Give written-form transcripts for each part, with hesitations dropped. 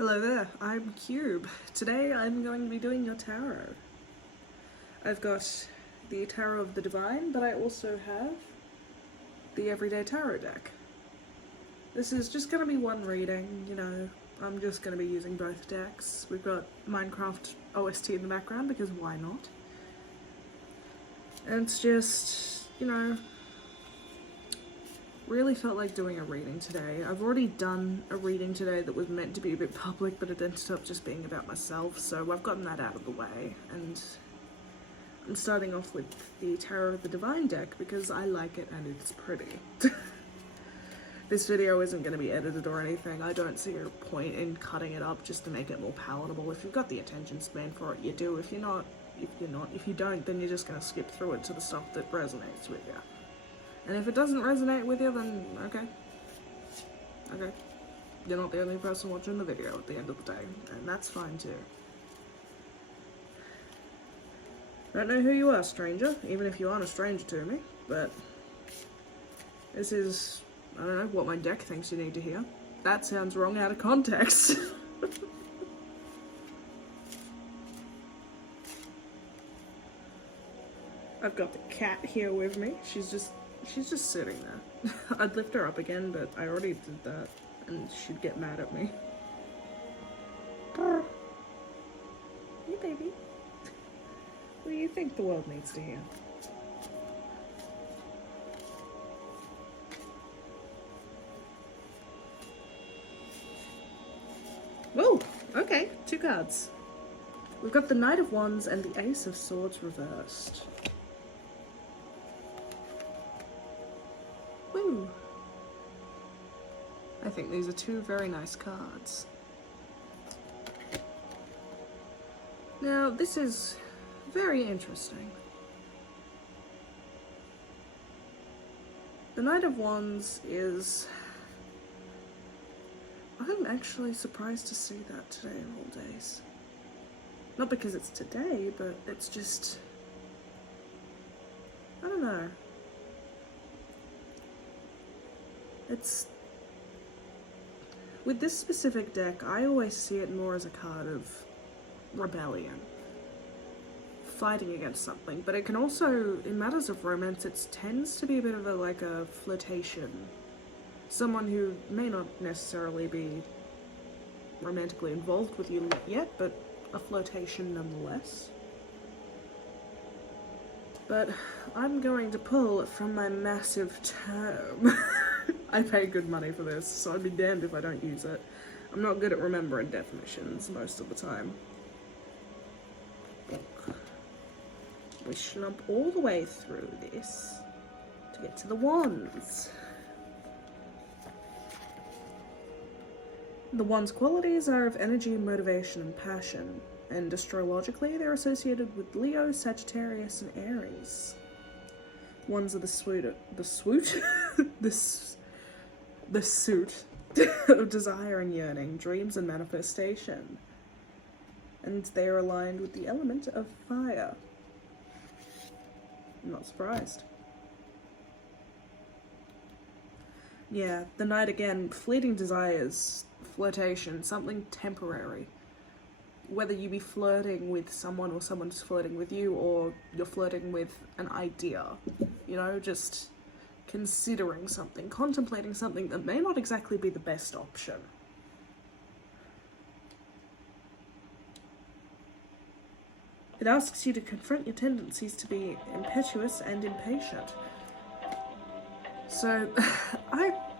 Hello there, I'm Cube. Today I'm going to be doing your tarot. I've got the Tarot of the Divine, but I also have the Everyday Tarot deck. This is just going to be one reading, you know, I'm just going to be using both decks. We've got Minecraft OST in the background because why not? And it's just, you know, really felt like doing a reading today. I've already done a reading today that was meant to be a bit public, but it ended up just being about myself, so I've gotten that out of the way, and I'm starting off with the Tarot of the Divine deck because I like it and it's pretty. This video isn't going to be edited or anything. I don't see a point in cutting it up just to make it more palatable. If you've got the attention span for it, you do. If you don't, then you're just going to skip through it to the stuff that resonates with you. And if it doesn't resonate with you, then okay. Okay. You're not the only person watching the video at the end of the day, and that's fine too. Don't know who you are, stranger, even if you aren't a stranger to me, but this is, I don't know, what my deck thinks you need to hear. That sounds wrong out of context. I've got the cat here with me. She's just sitting there. I'd lift her up again, but I already did that, and she'd get mad at me. Hey, baby. What do you think the world needs to hear? Whoa! Okay, 2 cards. We've got the Knight of Wands and the Ace of Swords reversed. Woo! I think these are 2 very nice cards. Now, this is very interesting. The Knight of Wands is... I'm actually surprised to see that today of all days. Not because it's today, but it's just... I don't know. It's... With this specific deck, I always see it more as a card of rebellion. Fighting against something. But it can also, in matters of romance, it tends to be a bit of a flirtation. Someone who may not necessarily be romantically involved with you yet, but a flirtation nonetheless. But I'm going to pull from my massive tome. I pay good money for this, so I'd be damned if I don't use it. I'm not good at remembering definitions most of the time. We slump all the way through this to get to the wands. The wands' qualities are of energy, motivation, and passion, and astrologically they're associated with Leo, Sagittarius, and Aries. Wands are the suit of desire and yearning, dreams and manifestation, and they are aligned with the element of fire. I'm not surprised. Yeah, the Knight again, fleeting desires, flirtation, something temporary. Whether you be flirting with someone or someone's flirting with you, or you're flirting with an idea, you know, just considering something, contemplating something that may not exactly be the best option. It asks you to confront your tendencies to be impetuous and impatient. So,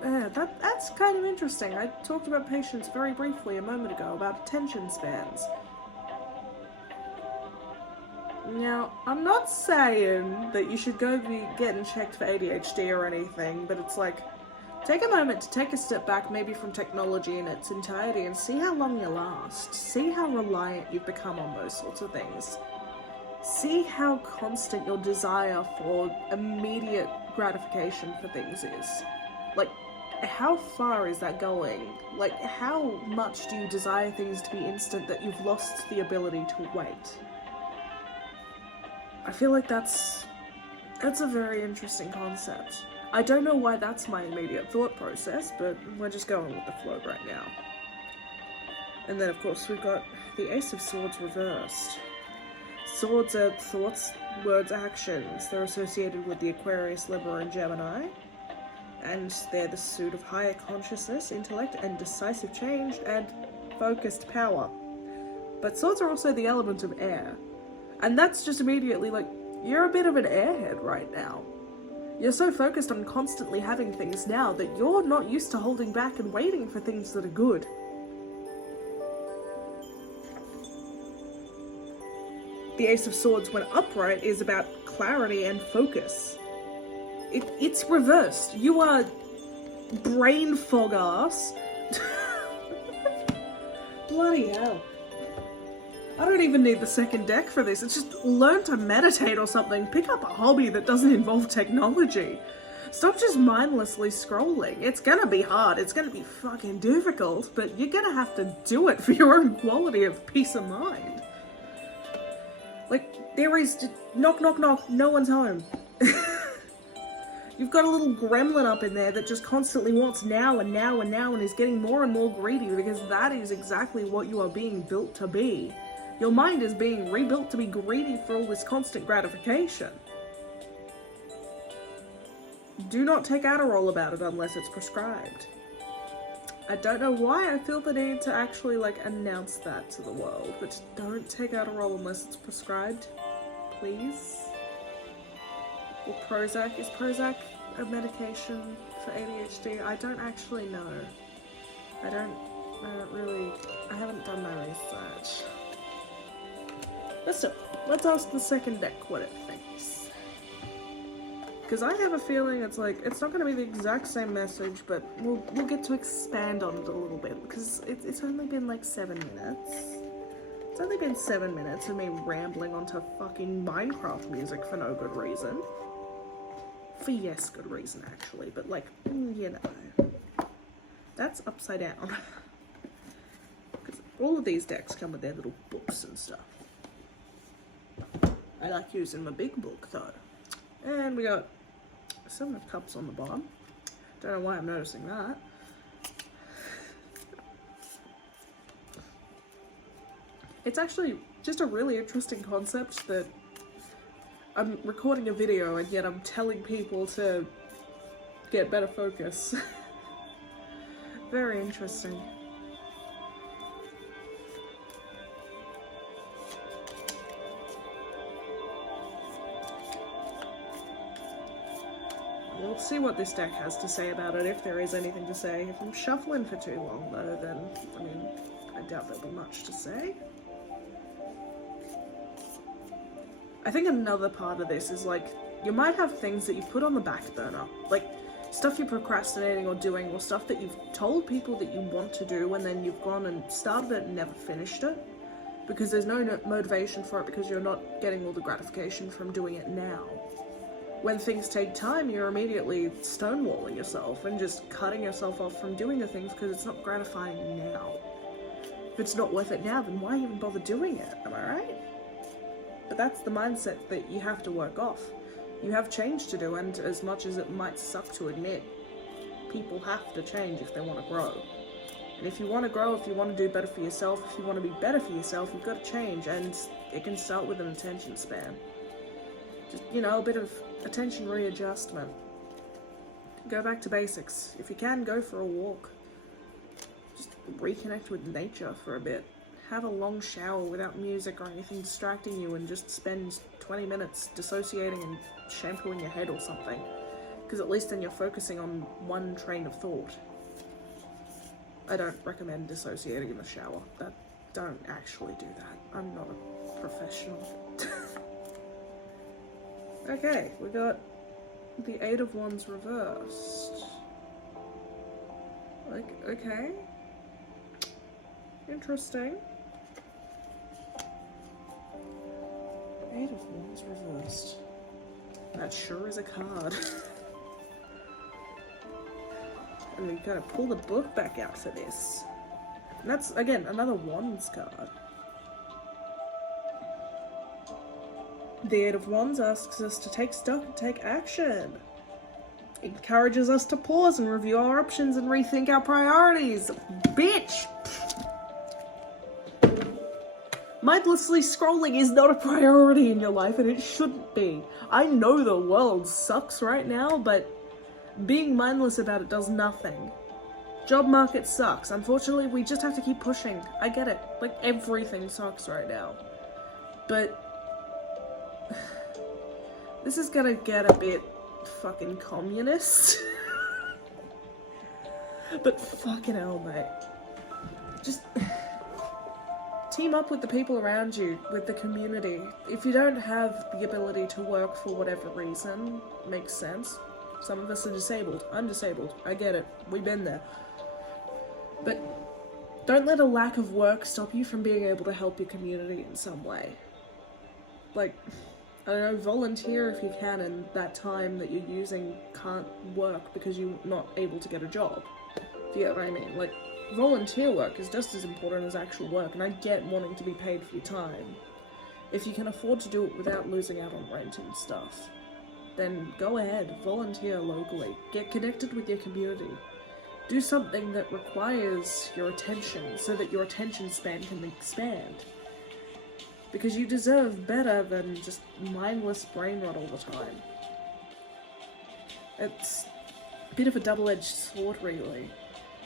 that's kind of interesting. I talked about patience very briefly a moment ago, about attention spans. Now, I'm not saying that you should go be getting checked for ADHD or anything, but it's like, take a moment to take a step back maybe from technology in its entirety and see how long you last. See how reliant you've become on those sorts of things. See how constant your desire for immediate gratification for things is. Like, how far is that going? Like, how much do you desire things to be instant that you've lost the ability to wait? I feel like that's a very interesting concept. I don't know why that's my immediate thought process, but we're just going with the flow right now. And then, of course, we've got the Ace of Swords reversed. Swords are thoughts, words, actions. They're associated with the Aquarius, Libra, and Gemini. And they're the suit of higher consciousness, intellect, and decisive change, and focused power. But swords are also the element of air. And that's just immediately like, you're a bit of an airhead right now. You're so focused on constantly having things now that you're not used to holding back and waiting for things that are good. The Ace of Swords, when upright, is about clarity and focus. It's reversed. You are brain fog ass. Bloody hell. I don't even need the second deck for this. It's just learn to meditate or something. Pick up a hobby that doesn't involve technology. Stop just mindlessly scrolling. It's gonna be hard. It's gonna be fucking difficult, but you're gonna have to do it for your own quality of peace of mind. Like, there is just knock, knock, knock, no one's home. You've got a little gremlin up in there that just constantly wants now and now and now and is getting more and more greedy because that is exactly what you are being built to be. Your mind is being rebuilt to be greedy for all this constant gratification. Do not take Adderall about it unless it's prescribed. I don't know why I feel the need to actually, like, announce that to the world, but don't take Adderall unless it's prescribed, please. Or Prozac. Is Prozac a medication for ADHD? I don't actually know. I haven't done my research. But still, let's ask the second deck what it thinks. Because I have a feeling it's like, it's not going to be the exact same message, but we'll get to expand on it a little bit, because it's only been like 7 minutes. It's only been 7 minutes of me rambling onto fucking Minecraft music for no good reason. For yes, good reason actually, but like, you know. That's upside down. Because all of these decks come with their little books and stuff. I like using my big book though. And we got 7 of Cups on the bottom. Don't know why I'm noticing that. It's actually just a really interesting concept that I'm recording a video and yet I'm telling people to get better focus. Very interesting. We'll see what this deck has to say about it, if there is anything to say. If I'm shuffling for too long though, then, I mean, I doubt there'll be much to say. I think another part of this is, like, you might have things that you put on the back burner, like stuff you're procrastinating or doing, or stuff that you've told people that you want to do and then you've gone and started it and never finished it, because there's no motivation for it, because you're not getting all the gratification from doing it now. When things take time, you're immediately stonewalling yourself and just cutting yourself off from doing the things because it's not gratifying now. If it's not worth it now, then why even bother doing it? Am I right? But that's the mindset that you have to work off. You have change to do, and as much as it might suck to admit, people have to change if they want to grow. And if you want to grow, if you want to do better for yourself, if you want to be better for yourself, you've got to change, and it can start with an attention span. Just, you know, a bit of attention readjustment. Go back to basics. If you can, go for a walk. Just reconnect with nature for a bit. Have a long shower without music or anything distracting you, and just spend 20 minutes dissociating and shampooing your head or something. Because at least then you're focusing on one train of thought. I don't recommend dissociating in the shower. Don't actually do that. I'm not a professional. Okay, we got the 8 of Wands reversed. Like, okay. Interesting. 8 of Wands reversed. That sure is a card. And we gotta pull the book back out for this. And that's, again, another Wands card. The 8 of Wands asks us to take stock and take action. It encourages us to pause and review our options and rethink our priorities. Bitch! Mindlessly scrolling is not a priority in your life, and it shouldn't be. I know the world sucks right now, but being mindless about it does nothing. Job market sucks. Unfortunately, we just have to keep pushing. I get it. Like, everything sucks right now. But this is gonna get a bit fucking communist. But fucking hell, mate. Just team up with the people around you, with the community. If you don't have the ability to work for whatever reason, makes sense. Some of us are disabled. I'm disabled. I get it. We've been there. But don't let a lack of work stop you from being able to help your community in some way. Like, I don't know, volunteer if you can, and that time that you're using can't work because you're not able to get a job. Do you get what I mean? Like, volunteer work is just as important as actual work, and I get wanting to be paid for your time. If you can afford to do it without losing out on rent and stuff, then go ahead, volunteer locally. Get connected with your community. Do something that requires your attention so that your attention span can expand. Because you deserve better than just mindless brain rot all the time. It's a bit of a double-edged sword, really.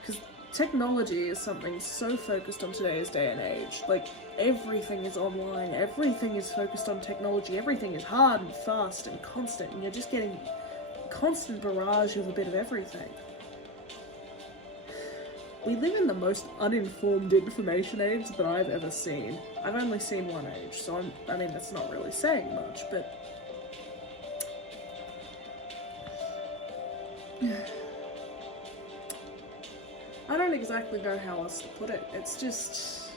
Because technology is something so focused on today's day and age. Like, everything is online, everything is focused on technology, everything is hard and fast and constant, and you're just getting a constant barrage of a bit of everything. We live in the most uninformed information age that I've ever seen. I've only seen one age, so I mean, that's not really saying much, but I don't exactly know how else to put it. It's just,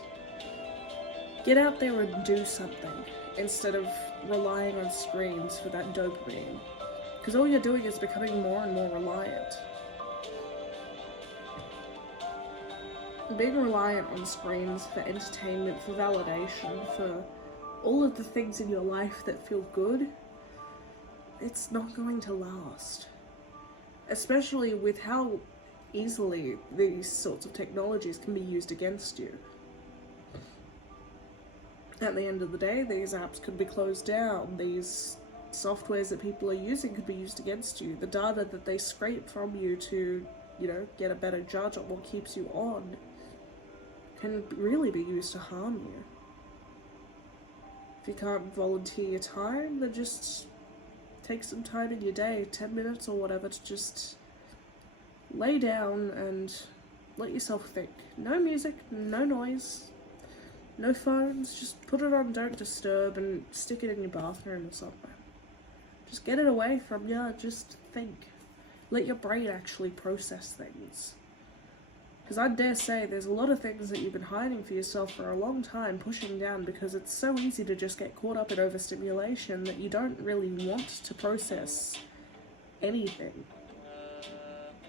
get out there and do something instead of relying on screens for that dopamine. Because all you're doing is becoming more and more reliant. Being reliant on screens for entertainment, for validation, for all of the things in your life that feel good, it's not going to last. Especially with how easily these sorts of technologies can be used against you. At the end of the day, these apps could be closed down, these softwares that people are using could be used against you. The data that they scrape from you to, you know, get a better judge on what keeps you on can really be used to harm you. If you can't volunteer your time, then just take some time in your day, 10 minutes or whatever, to just lay down and let yourself think. No music, no noise, no phones, just put it on Don't Disturb and stick it in your bathroom or something. Just get it away from you, just think. Let your brain actually process things. Because I dare say there's a lot of things that you've been hiding for yourself for a long time, pushing down, because it's so easy to just get caught up in overstimulation that you don't really want to process anything.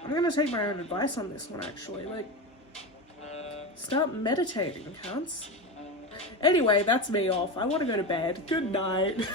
I'm gonna take my own advice on this one, actually. Like, start meditating, cunts. Anyway, that's me off. I want to go to bed. Good night.